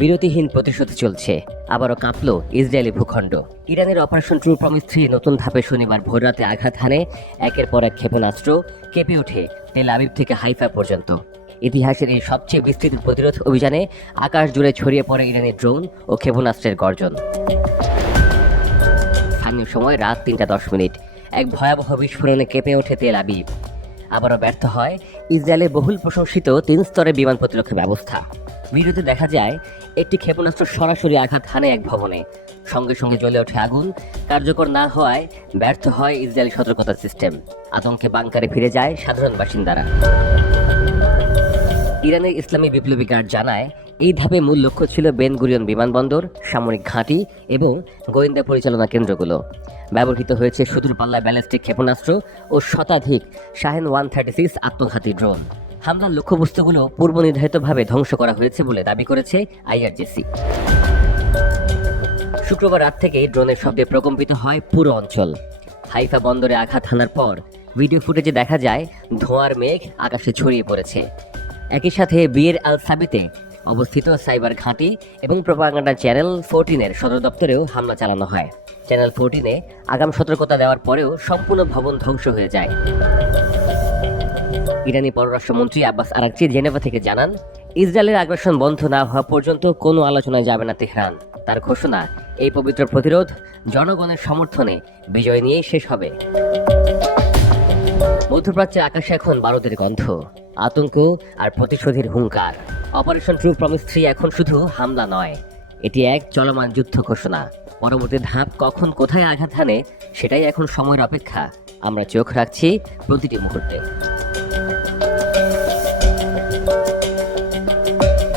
বিরতিহীন প্রতিশোধ চলছে, আবারও কাঁপল ইসরায়েলি ভূখণ্ড। ইরানের অপারেশন ট্রু প্রমিস 3 নতুন ধাপে শনিবার ভোররাতে আঘাত হানে একের পর এক ক্ষেপণাস্ত্র, কেঁপে ওঠে তেল আবিব থেকে হাইফা পর্যন্ত। ইতিহাসের এই সবচেয়ে বিস্তৃত প্রতিরোধ অভিযানে আকাশ জুড়ে ছড়িয়ে পড়ে ইরানের ড্রোন ও ক্ষেপণাস্ত্রের গর্জন। স্থানীয় সময় রাত 3:10 এক ভয়াবহ বিস্ফোরণে কেঁপে ওঠে তেল আবিব। আবারও ব্যর্থ হয় ইসরায়েলের বহুল প্রশংসিত 3 স্তরের বিমান প্রতিরক্ষা ব্যবস্থা। ভিডিওতে দেখা যায় একটি ক্ষেপণাস্ত্র সরাসরি আঘাত হানে এক ভবনে, সঙ্গে সঙ্গে জ্বলে ওঠে আগুন। কার্যকর না হওয়ায় ব্যর্থ হয় ইসরায়েলি সতর্কতা সিস্টেম। আতঙ্কে বাংকারে ফিরে যায় সাধারণ বাসিন্দারা। ইরানের ইসলামী বিপ্লবী গার্ড জানায়, এই ধাপে মূল লক্ষ্য ছিল বেন গুরিয়ন বিমানবন্দর, সামরিক ঘাঁটি এবং গোয়েন্দা পরিচালনা কেন্দ্রগুলো। ব্যবহৃত হয়েছে সুদূর পাল্লায় ব্যালিস্টিক ক্ষেপণাস্ত্র ও শতাধিক শাহেন 136 আত্মঘাতী ড্রোন। হামলার লক্ষ্যবস্তুগুলো পূর্ব নির্ধারিতভাবে ধ্বংস করা হয়েছে বলে দাবি করেছে আইআরজিসি। শুক্রবার রাত থেকে ড্রোনের শব্দে প্রকম্পিত হয় পুরো অঞ্চল। হাইফা বন্দরে আঘাত হানার পর ভিডিও ফুটেজে দেখা যায় ধোঁয়ার মেঘ আকাশে ছড়িয়ে পড়েছে। একই সাথে বিয়ের আল সাবিতে অবস্থিত সাইবার ঘাঁটি এবং প্রোপাগান্ডা চ্যানেল 14-এর সদর দপ্তরেও হামলা চালানো হয়। চ্যানেল 14-এ আগাম সতর্কতা দেওয়ার পরেও সম্পূর্ণ ভবন ধ্বংস হয়ে যায়। ইরানি পররাষ্ট্রমন্ত্রী আব্বাস আরাকচি জেনেভা থেকে জানান, ইসরায়েলের আগ্রাসন বন্ধ না হওয়া পর্যন্ত কোনো আলোচনায় যাবে না তেহরান। তার ঘোষণা, এই পবিত্র প্রতিরোধ জনগণের সমর্থনে বিজয় নিয়েই শেষ হবে। মধ্যপ্রাচ্যের আকাশে এখন বারুদের গন্ধ, আতঙ্ক আর প্রতিশোধের হুঙ্কার। অপারেশন ট্রু প্রমিস 3 এখন শুধু হামলা নয়, এটি এক চলমান যুদ্ধ ঘোষণা। পরবর্তী ধাপ কখন কোথায় আঘাত হানে সেটাই এখন সময়ের অপেক্ষা। আমরা চোখ রাখছি প্রতিটি মুহূর্তে।